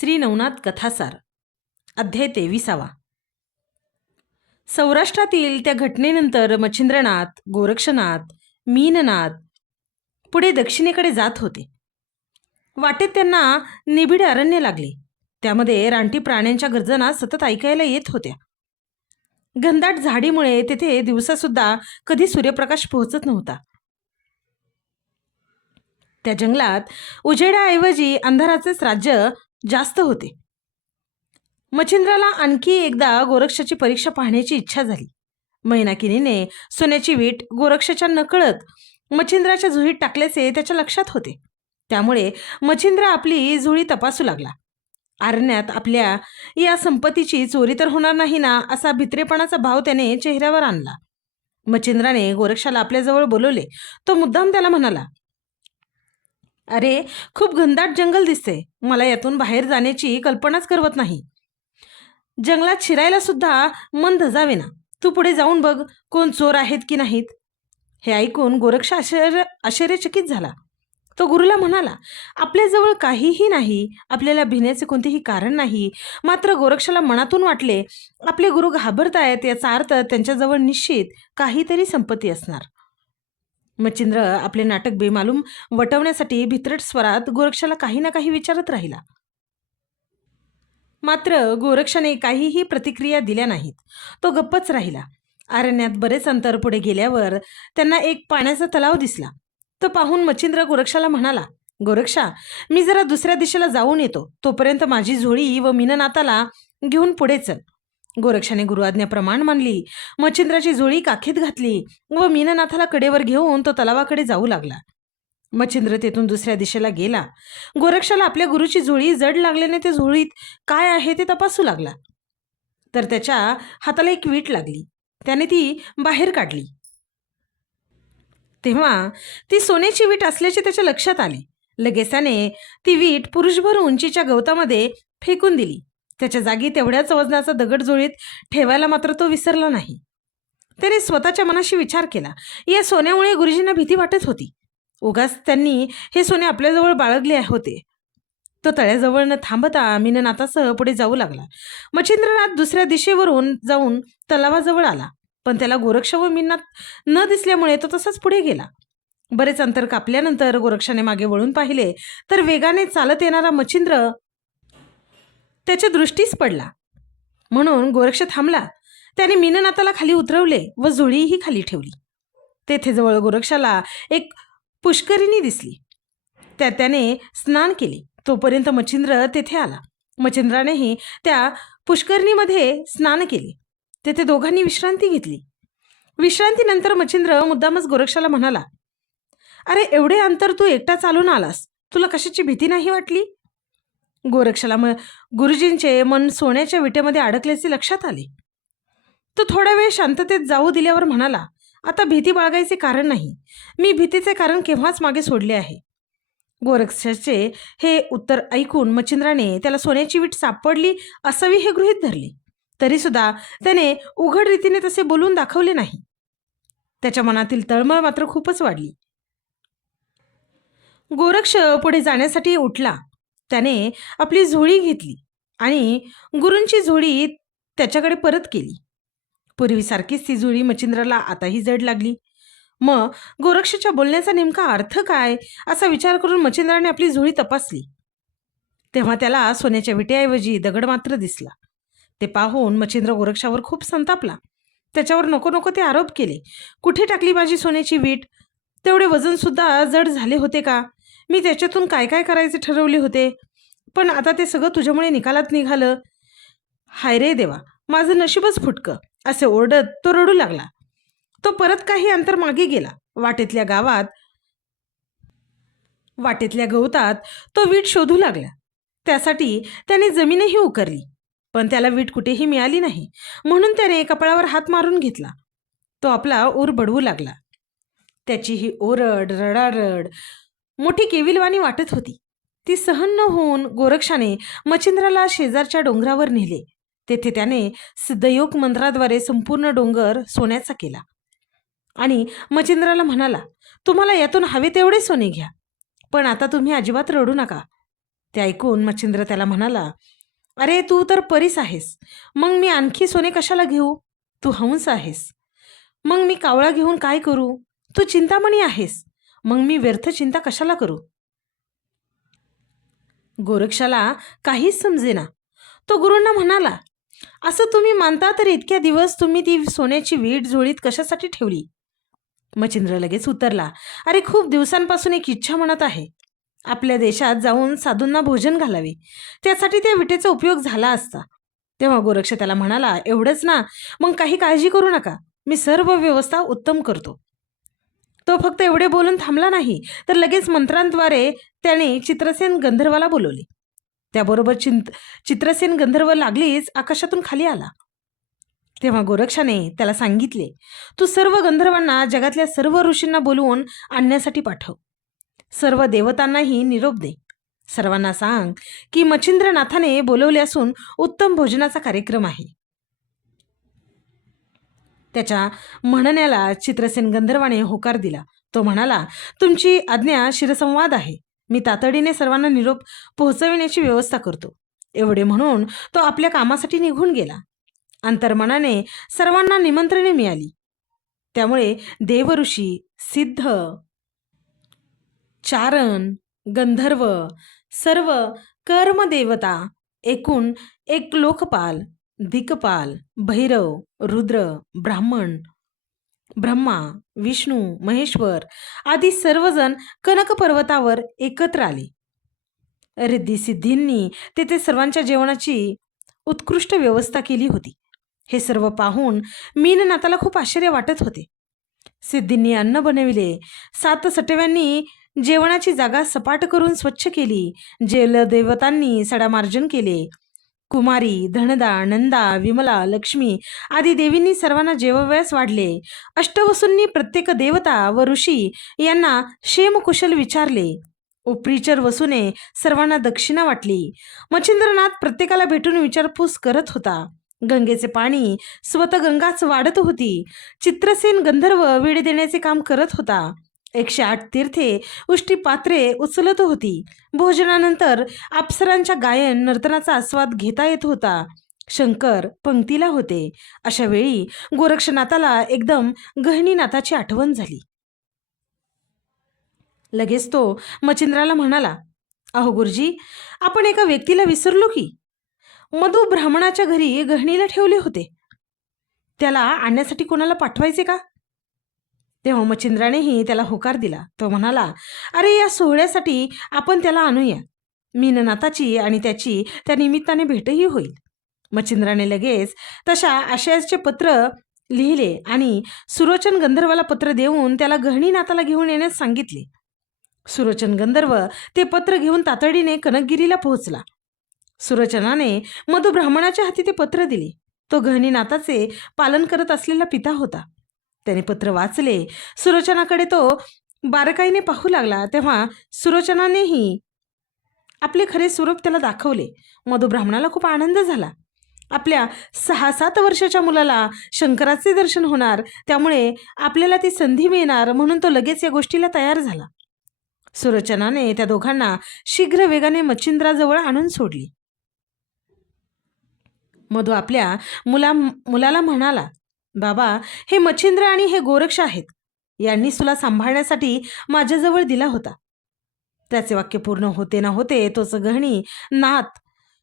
श्री नवनाथ कथासार अध्याय 23. सौराष्ट्रातील त्या घटनेनंतर मच्छिंद्रनाथ, गोरक्षनाथ, मीननाथ पुढे दक्षिणेकडे जात होते. वाटेत त्यांना निबिड अरण्य लागले. त्यामध्ये रानटी प्राण्यांच्या गर्जना सतत ऐकायला येत होत्या. घनदाट झाडीमुळे तेथे दिवसासुद्धा कधी सूर्यप्रकाश पोहोचत नव्हता. त्या जंगलात उजेडाऐवजी अंधाराचेच राज्य जास्त होते. मच्छिंद्राला आणखी एकदा गोरक्षाची परीक्षा पाहण्याची इच्छा झाली. मैनाकिनीने सोन्याची वीट गोरक्षाच्या नकळत मच्छिंद्राच्या झुळीत टाकल्याचे त्याच्या लक्षात होते. त्यामुळे मच्छिंद्र आपली झुळी तपासू लागला. अरण्यात आपल्या या संपत्तीची चोरी तर होणार नाही ना, असा भित्रेपणाचा भाव त्याने चेहऱ्यावर आणला. मच्छिंद्राने गोरक्षाला आपल्याजवळ बोलवले. तो मुद्दाम त्याला म्हणाला, अरे, खूप घनदाट जंगल दिसते. मला यातून बाहेर जाण्याची कल्पनाच करवत नाही. जंगलात शिरायला सुद्धा मन धजावेना. तू पुढे जाऊन बघ, कोण चोर आहेत की नाहीत. हे ऐकून गोरक्ष आश्चर्यचकित झाला. तो गुरुला म्हणाला, आपल्याजवळ काहीही नाही, आपल्याला भिण्याचे कोणतेही कारण नाही. मात्र गोरक्षाला मनातून वाटले, आपले गुरु घाबरतायत, याचा अर्थ त्यांच्याजवळ निश्चित काहीतरी संपत्ती असणार. मच्छिंद्र आपले नाटक बेमालूम वटवण्यासाठी भित्रट स्वरात गोरक्षाला काही ना काही विचारत राहिला. मात्र गोरक्षाने काहीही प्रतिक्रिया दिल्या नाहीत. तो गप्पच राहिला. अरण्यात बरेच अंतर पुढे गेल्यावर त्यांना एक पाण्याचा तलाव दिसला. तो पाहून मच्छिंद्र गोरक्षाला म्हणाला, गोरक्षा, मी जरा दुसऱ्या दिशेला जाऊन येतो. तोपर्यंत माझी झोळी व मीननाथाला घेऊन पुढे चल. गोरक्षाने गुरुआज्ञाप्रमाण मानली. मच्छिंद्राची झोळी काखेत घातली व मीननाथाला कडेवर घेऊन तो तलावाकडे जाऊ लागला. मच्छिंद्र तेथून दुसऱ्या दिशेला गेला. गोरक्षाला आपल्या गुरुची झोळी जड लागल्याने ते झोळीत काय आहे ते तपासू लागला. तर त्याच्या हाताला एक वीट लागली. त्याने ती बाहेर काढली. तेव्हा ती सोन्याची वीट असल्याचे त्याच्या लक्षात आले. लगेच त्याने ती वीट पुरुषभर उंचीच्या गवतामध्ये फेकून दिली. त्याच्या जागी तेवढ्याच वजनाचा दगड झोळीत ठेवायला मात्र तो विसरला नाही. त्याने स्वतःच्या मनाशी विचार केला, या सोन्यामुळे गुरुजींना भीती वाटत होती. उगाच त्यांनी हे सोने आपल्याजवळ बाळगले होते. तो तळ्याजवळ न थांबता मीननाथासह पुढे जाऊ लागला. मच्छिंद्रनाथ दुसऱ्या दिशेवरून जाऊन तलावाजवळ आला, पण त्याला गोरक्ष व मीननाथ न दिसल्यामुळे तो तसाच पुढे गेला. बरेच अंतर कापल्यानंतर गोरक्षाने मागे वळून पाहिले तर वेगाने चालत येणारा मच्छिंद्र त्याच्या दृष्टीस पडला. म्हणून गोरक्ष थांबला. त्याने मीननाथाला खाली उतरवले व झोळीही खाली ठेवली. तेथे जवळ गोरक्षाला एक पुष्करिणी दिसली. त्याने स्नान केले. तोपर्यंत मच्छिंद्र तेथे आला. मच्छिंद्रानेही त्या पुष्करिणीमध्ये स्नान केले. तेथे दोघांनी विश्रांती घेतली. विश्रांतीनंतर मच्छिंद्र मुद्दामच गोरक्षाला म्हणाला, अरे, एवढे अंतर तू एकटा चालून आलास, तुला कशाची भीती नाही वाटली. गोरक्षाला गुरुजींचे मन सोन्याच्या विटेमध्ये अडकल्याचे लक्षात आले. तो थोडा वेळ शांततेत जाऊ दिल्यावर म्हणाला, आता भीती बाळगायचे कारण नाही. मी भीतीचे कारण केव्हाच मागे सोडले आहे. गोरक्षाचे हे उत्तर ऐकून मच्छिंद्राने त्याला सोन्याची वीट सापडली असावी हे गृहीत धरले. तरीसुद्धा त्याने उघड रीतीने तसे बोलून दाखवले नाही. त्याच्या मनातील तळमळ मात्र खूपच वाढली. गोरक्ष पुढे जाण्यासाठी उठला. त्याने आपली झोळी घेतली आणि गुरूंची झोळी त्याच्याकडे परत केली. पूर्वीसारखीच ती झोळी मच्छिंद्राला आताही जड लागली. मग गोरक्षाच्या बोलण्याचा नेमका अर्थ काय, असा विचार करून मच्छिंद्राने आपली झोळी तपासली. तेव्हा त्याला सोन्याच्या विटेऐवजी दगड मात्र दिसला. ते पाहून मच्छिंद्र गोरक्षावर खूप संतापला. त्याच्यावर नको नको ते आरोप केले. कुठे टाकली माझी सोन्याची वीट? तेवढे वजनसुद्धा जड झाले होते का? मी त्याच्यातून काय काय करायचे ठरवले होते, पण आता ते सगळं तुझ्यामुळे निकालात निघालं. हाय रे देवा, माझं नशीबच फुटकं, असे ओरडत तो रडू लागला. तो परत काही अंतर मागे गेला. वाटेतल्या गवतात तो वीट शोधू लागला. त्यासाठी त्याने जमीनही उकरली, पण त्याला वीट कुठेही मिळाली नाही. म्हणून त्याने कपाळावर हात मारून घेतला. तो आपला ऊर बडवू लागला. त्याची ही ओरड रडारड मोठी केविलवाणी वाटत होती. ती सहन न होऊन गोरक्षाने मच्छिंद्राला शेजारच्या डोंगरावर नेले. तेथे त्याने सिद्धयोग मंत्राद्वारे संपूर्ण डोंगर सोन्याचा केला आणि मच्छिंद्राला म्हणाला, तुम्हाला यातून हवे तेवढे सोने घ्या, पण आता तुम्ही अजिबात रडू नका. ते ऐकून मच्छिंद्र त्याला म्हणाला, अरे तू तर परीस आहेस, मग मी आणखी सोने कशाला घेऊ? तू हंस आहेस, मग मी कावळा घेऊन काय करू? तू चिंतामणी आहेस, मग मी व्यर्थ चिंता कशाला करू? गोरक्षाला काहीच समजेना. तो गुरूंना म्हणाला, असं तुम्ही मानता तर इतक्या दिवस तुम्ही ती सोन्याची वीट झोळीत कशासाठी ठेवली? मच्छिंद्र लगेच उतरला, अरे खूप दिवसांपासून एक इच्छा म्हणत आहे. आपल्या देशात जाऊन साधूंना भोजन घालावे, त्यासाठी त्या विटेचा उपयोग झाला असता. तेव्हा गोरक्ष त्याला म्हणाला, एवढंच ना, मग काही काळजी करू नका, मी सर्व व्यवस्था उत्तम करतो. तो फक्त एवढे बोलून थांबला नाही, तर लगेच मंत्रांद्वारे त्याने चित्रसेन गंधर्वाला बोलवले. त्याबरोबर चित्रसेन गंधर्व लागलीच आकाशातून खाली आला. तेव्हा गोरक्षाने त्याला सांगितले, तू सर्व गंधर्वांना जगातल्या सर्व ऋषींना बोलवून आणण्यासाठी पाठव. सर्व देवतांनाही निरोप दे. सर्वांना सांग की मच्छिंद्रनाथाने बोलवले असून उत्तम भोजनाचा कार्यक्रम आहे. त्याच्या म्हणण्याला चित्रसेन गंधर्वाने होकार दिला. तो म्हणाला, तुमची आज्ञा शिरसंवाद आहे. मी तातडीने सर्वांना निरोप पोहोचविण्याची व्यवस्था करतो. एवढे म्हणून तो आपल्या कामासाठी निघून गेला. अंतर्मनाने सर्वांना निमंत्रणे मिळाली. त्यामुळे देवऋषी, सिद्ध, चारण, गंधर्व, सर्व कर्मदेवता, एकूण एक लोकपाल, दिक्पाल, भैरव, रुद्र, ब्राह्मण, ब्रह्मा, विष्णू, महेश्वर आदी सर्वजण कनक पर्वतावर एकत्र आले. रिद्धी सिद्धींनी तेथे सर्वांच्या जेवणाची उत्कृष्ट व्यवस्था केली होती. हे सर्व पाहून मीननाथाला खूप आश्चर्य वाटत होते. सिद्धींनी अन्न बनविले. 7 सटव्यांनी जेवणाची जागा सपाट करून स्वच्छ केली. जलदेवतांनी सडामार्जन केले. कुमारी, धनदा, नंदा, विमला, लक्ष्मी आदी देवींनी सर्वांना जेवावयास वाढले. अष्टवसूंनी प्रत्येक देवता व ऋषी यांना क्षेमकुशल विचारले. उपरीचर वसूने सर्वांना दक्षिणा वाटली. मच्छिंद्रनाथ प्रत्येकाला भेटून विचारपूस करत होता. गंगेचे पाणी स्वतः गंगाच वाढत होती. चित्रसेन गंधर्व विडे देण्याचे काम करत होता. 108 तीर्थे उष्टी पात्रे उचलत होती. भोजनानंतर अप्सरांच्या गायन नर्तनाचा आस्वाद घेता येत होता. शंकर पंक्तीला होते. अशा वेळी गोरक्षनाथाला एकदम गहिनीनाथाची आठवण झाली. लगेच तो मच्छिंद्राला म्हणाला, अहो गुरुजी, आपण एका व्यक्तीला विसरलो की. मधु ब्राह्मणाच्या घरी गहणीला ठेवले होते. त्याला आणण्यासाठी कोणाला पाठवायचे का? तेव्हा मच्छिंद्रानेही त्याला होकार दिला. तो म्हणाला, अरे या सोहळ्यासाठी आपण त्याला आणूया. मीननाथाची आणि त्याची त्या निमित्ताने भेटही होईल. मच्छिंद्राने लगेच तशा आशयाचे पत्र लिहिले आणि सुरोचन गंधर्वाला पत्र देऊन त्याला गहणीनाथाला घेऊन येण्यास सांगितले. सुरोचन गंधर्व ते पत्र घेऊन तातडीने कनकगिरीला पोहोचला. सुरोचनाने मधु ब्राह्मणाच्या हाती ते पत्र दिले. तो गहनीनाथाचे पालन करत असलेला पिता होता. त्याने पत्र वाचले. सुरोचनाकडे तो बारकाईने पाहू लागला. तेव्हा सुरोचनानेही आपले खरे स्वरूप त्याला दाखवले. मधु ब्राह्मणाला खूप आनंद झाला. आपल्या 6-7 वर्षाच्या मुलाला शंकराचे दर्शन होणार, त्यामुळे आपल्याला ती संधी मिळणार म्हणून तो लगेच या गोष्टीला तयार झाला. सुरोचनाने त्या दोघांना शीघ्र वेगाने मच्छिंद्राजवळ आणून सोडली. मधु आपल्या मुलाला म्हणाला, बाबा, हे मच्छिंद्र आणि हे गोरक्ष आहेत. यांनी तुला सांभाळण्यासाठी माझ्याजवळ दिला होता. त्याचे वाक्य पूर्ण होते ना होते तोच गहणी, नाथ,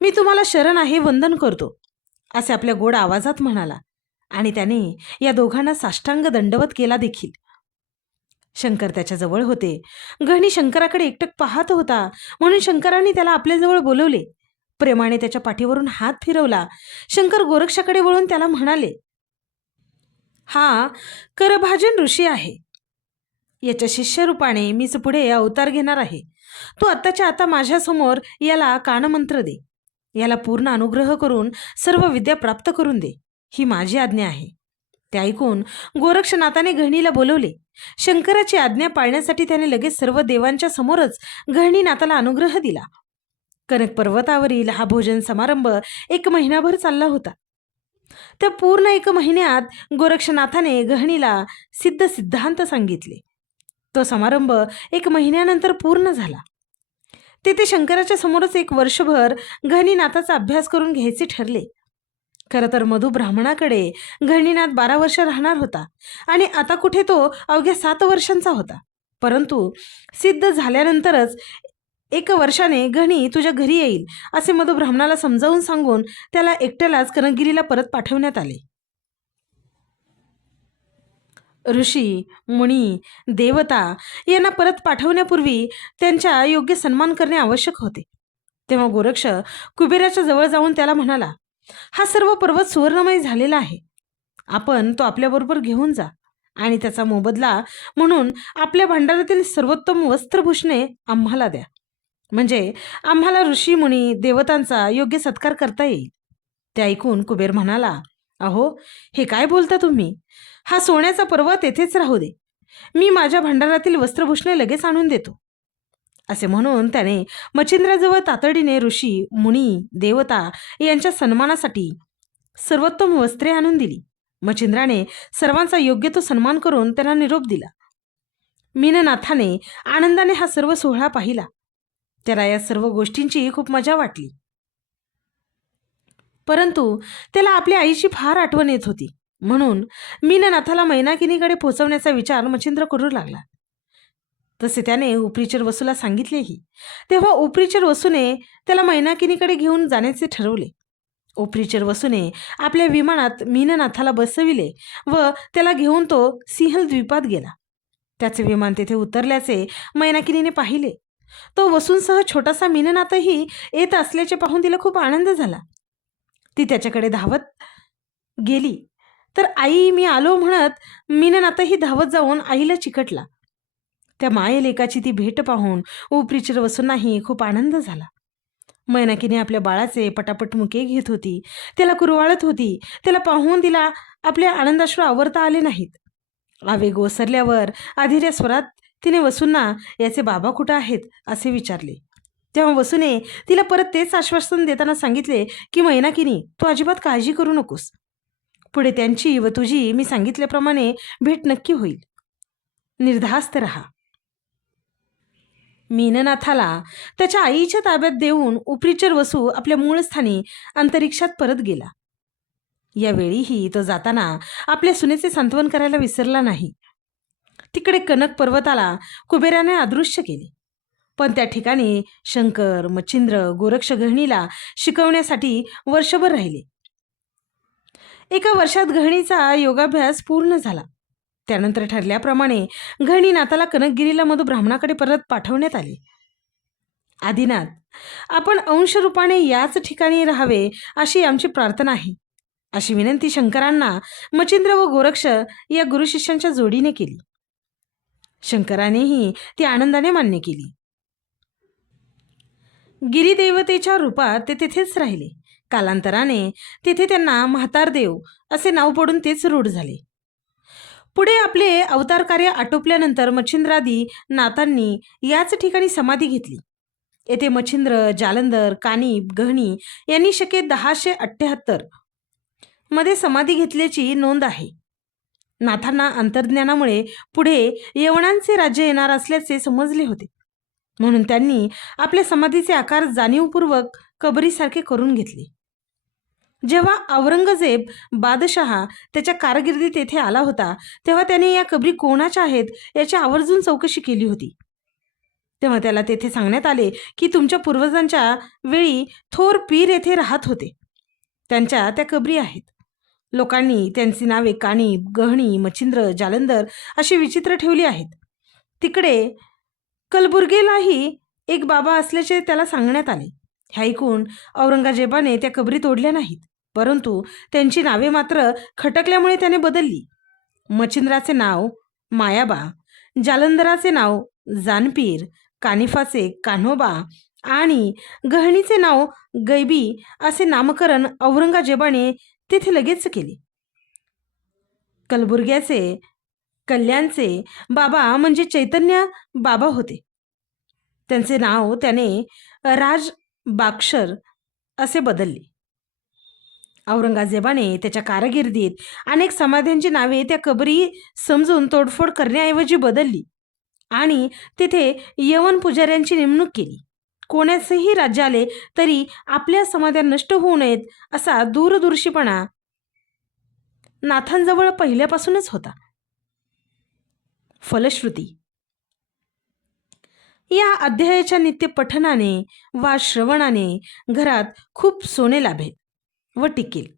मी तुम्हाला शरण आहे, वंदन करतो, असे आपल्या गोड आवाजात म्हणाला. आणि त्याने या दोघांना साष्टांग दंडवत केला देखील. शंकर त्याच्याजवळ होते. गहणी शंकराकडे एकटक पाहत होता, म्हणून शंकराने त्याला आपल्याजवळ बोलवले. प्रेमाने त्याच्या पाठीवरून हात फिरवला. शंकर गोरक्षाकडे वळून त्याला म्हणाले, हा करभाजन ऋषी आहे. याच्या शिष्यरूपाने मीच पुढे अवतार घेणार आहे. तू आत्ताच्या आता माझ्यासमोर याला कानमंत्र दे. याला पूर्ण अनुग्रह करून सर्व विद्या प्राप्त करून दे. ही माझी आज्ञा आहे. ते ऐकून गोरक्षनाथाने गहणीला बोलवले. शंकराची आज्ञा पाळण्यासाठी त्याने लगेच सर्व देवांच्या समोरच गहणीनाथाला अनुग्रह दिला. कनक पर्वतावरील हा भोजन समारंभ 1 महिनाभर चालला होता. त्या पूर्ण 1 महिन्यात गोरक्षनाथाने गहणीला सिद्धांत सांगितले. तो समारंभ 1 महिन्यानंतर पूर्ण झाला. तेथे शंकराच्या समोरच एक वर्षभर गहिनीनाथाचा अभ्यास करून घ्यायचे ठरले. खरं तर मधु ब्राह्मणाकडे गहिनीनाथ 12 वर्ष राहणार होता आणि आता कुठे तो अवघ्या 7 वर्षांचा होता. परंतु सिद्ध झाल्यानंतरच 1 वर्षाने गहिनी तुझ्या घरी येईल असे मधु ब्राह्मणाला समजावून सांगून त्याला एकट्यालाच कनकगिरीला परत पाठवण्यात आले. ऋषी, मुनी, देवता यांना परत पाठवण्यापूर्वी त्यांचा योग्य सन्मान करणे आवश्यक होते. तेव्हा गोरक्ष कुबेराच्या जवळ जाऊन त्याला म्हणाला, हा सर्व पर्वत सुवर्णमय झालेला आहे. आपण तो आपल्याबरोबर घेऊन जा आणि त्याचा मोबदला म्हणून आपल्या भांडारातील सर्वोत्तम वस्त्रभूषणे आम्हाला द्या. म्हणजे आम्हाला ऋषी मुनी देवतांचा योग्य सत्कार करता येईल. ते ऐकून कुबेर म्हणाला, अहो, हे काय बोलता तुम्ही? हा सोन्याचा पर्वत येथेच राहू दे. मी माझ्या भांडारातील वस्त्रभूषणे लगेच आणून देतो. असे म्हणून त्याने मच्छिंद्राजवळ तातडीने ऋषी, मुनी, देवता यांच्या सन्मानासाठी सर्वोत्तम वस्त्रे आणून दिली. मच्छिंद्राने सर्वांचा योग्य तो सन्मान करून त्यांना निरोप दिला. मीननाथाने आनंदाने हा सर्व सोहळा पाहिला. त्याला या सर्व गोष्टींची खूप मजा वाटली. परंतु त्याला आपल्या आईची फार आठवण येत होती. म्हणून मीननाथाला मैनाकिनीकडे पोहोचवण्याचा विचार मच्छिंद्र करू लागला. तसे त्याने उपरीचर वसूला सांगितलेही. तेव्हा उपरीचर वसूने त्याला मैनाकिनीकडे घेऊन जाण्याचे ठरवले. उपरीचर वसूने आपल्या विमानात मीननाथाला बसविले व त्याला घेऊन तो सिंहल द्वीपात गेला. त्याचे विमान तेथे उतरल्याचे मैनाकिनीने पाहिले. तो वसूंसह छोटासा मीननाथही येत असल्याचे पाहून तिला खूप आनंद झाला. ती त्याच्याकडे धावत गेली तर आई मी आलो म्हणत मीननाथही धावत जाऊन आईला चिकटला. त्या मायलेकाची ती भेट पाहून उपरीचर वसूंनाही खूप आनंद झाला. मैनाकीने आपल्या बाळाचे पटापट मुके घेत होती, त्याला कुरवाळत होती. त्याला पाहून तिला आपल्या आनंदाश्रू आवरता आले नाहीत. आवेग ओसरल्यावर अधीऱ्या स्वरात तिने वसूंना याचे बाबा कुठं आहेत असे विचारले. तेव्हा वसूने तिला परत तेच आश्वासन देताना सांगितले की मैनाकिनी, तू अजिबात काळजी करू नकोस. पुढे त्यांची व तुझी मी सांगितल्याप्रमाणे भेट नक्की होईल. निर्धास्त रहा. मीननाथाला त्याच्या आईच्या ताब्यात देऊन उपरीचर वसू आपल्या मूळ स्थानी अंतरिक्षात परत गेला. यावेळीही तो जाताना आपल्या सुनेचे सांत्वन करायला विसरला नाही. तिकडे कनक पर्वताला कुबेराने अदृश्य केले. पण त्या ठिकाणी शंकर, मच्छिंद्र, गोरक्ष गहिणीला शिकवण्यासाठी वर्षभर राहिले. 1 वर्षात गहिणीचा योगाभ्यास पूर्ण झाला. त्यानंतर ठरल्याप्रमाणे गहिनीनाथाला कनकगिरीला मधु ब्राह्मणाकडे परत पाठवण्यात आले. आदिनाथ, आपण अंशरूपाने याच ठिकाणी राहावे अशी आमची प्रार्थना आहे, अशी विनंती शंकरांना मच्छिंद्र व गोरक्ष या गुरुशिष्यांच्या जोडीने केली. शंकरानेही ती आनंदाने मान्य केली. गिरिदेवतेच्या रूपात ते तेथेच राहिले. कालांतराने तेथे त्यांना म्हातारदेव असे नाव पडून तेच रूढ झाले. पुढे आपले अवतार कार्य आटोपल्यानंतर मच्छिंद्रादी नाथांनी याच ठिकाणी समाधी घेतली. येथे मच्छिंद्र, जालंधर, कानिप, गहणी यांनी शके 1078 मध्ये समाधी घेतल्याची नोंद आहे. नाथांना अंतर्ज्ञानामुळे पुढे यवनांचे राज्य येणार असल्याचे समजले होते. म्हणून त्यांनी आपल्या समाधीचे आकार जाणीवपूर्वक कबरीसारखे करून घेतले. जेव्हा औरंगजेब बादशहा त्याच्या कारकिर्दीत येथे आला होता तेव्हा त्याने या कबरी कोणाच्या आहेत याची आवर्जून चौकशी केली होती. तेव्हा त्याला तेथे सांगण्यात आले की तुमच्या पूर्वजांच्या वेळी थोर पीर येथे राहत होते, त्यांच्या त्या कबरी आहेत. लोकांनी त्यांची नावे कानिप, गहणी, मच्छिंद्र, जालंधर अशी विचित्र ठेवली आहेत. तिकडे कलबुर्गेलाही एक बाबा असल्याचे त्याला सांगण्यात आले. हे ऐकून औरंगजेबाने त्या कबरी तोडल्या नाहीत, परंतु त्यांची नावे मात्र खटकल्यामुळे त्याने बदलली. मच्छिंद्राचे नाव मायाबा, जालंधराचे नाव जानपीर, कानिफाचे कान्होबा आणि गहणीचे नाव गैबी असे नामकरण औरंगजेबाने तेथे लगेच केले. कलबुर्ग्याचे कल्याणचे बाबा म्हणजे चैतन्य बाबा होते. त्यांचे नाव त्याने राज बाक्षर असे बदलले. औरंगजेबाने त्याच्या कारकिर्दीत अनेक समाध्यांची नावे त्या कबरी समजून तोडफोड करण्याऐवजी बदलली आणि तेथे यवन पुजाऱ्यांची नेमणूक केली. कोणाचेही राज्य आले तरी आपल्या समाध्या नष्ट होऊ नयेत असा दूरदर्शीपणा नाथांजवळ पहिल्यापासूनच होता. फलश्रुती, या अध्यायाच्या नित्य पठनाने वा श्रवणाने घरात खूप सोने लाभेल व टिकेल.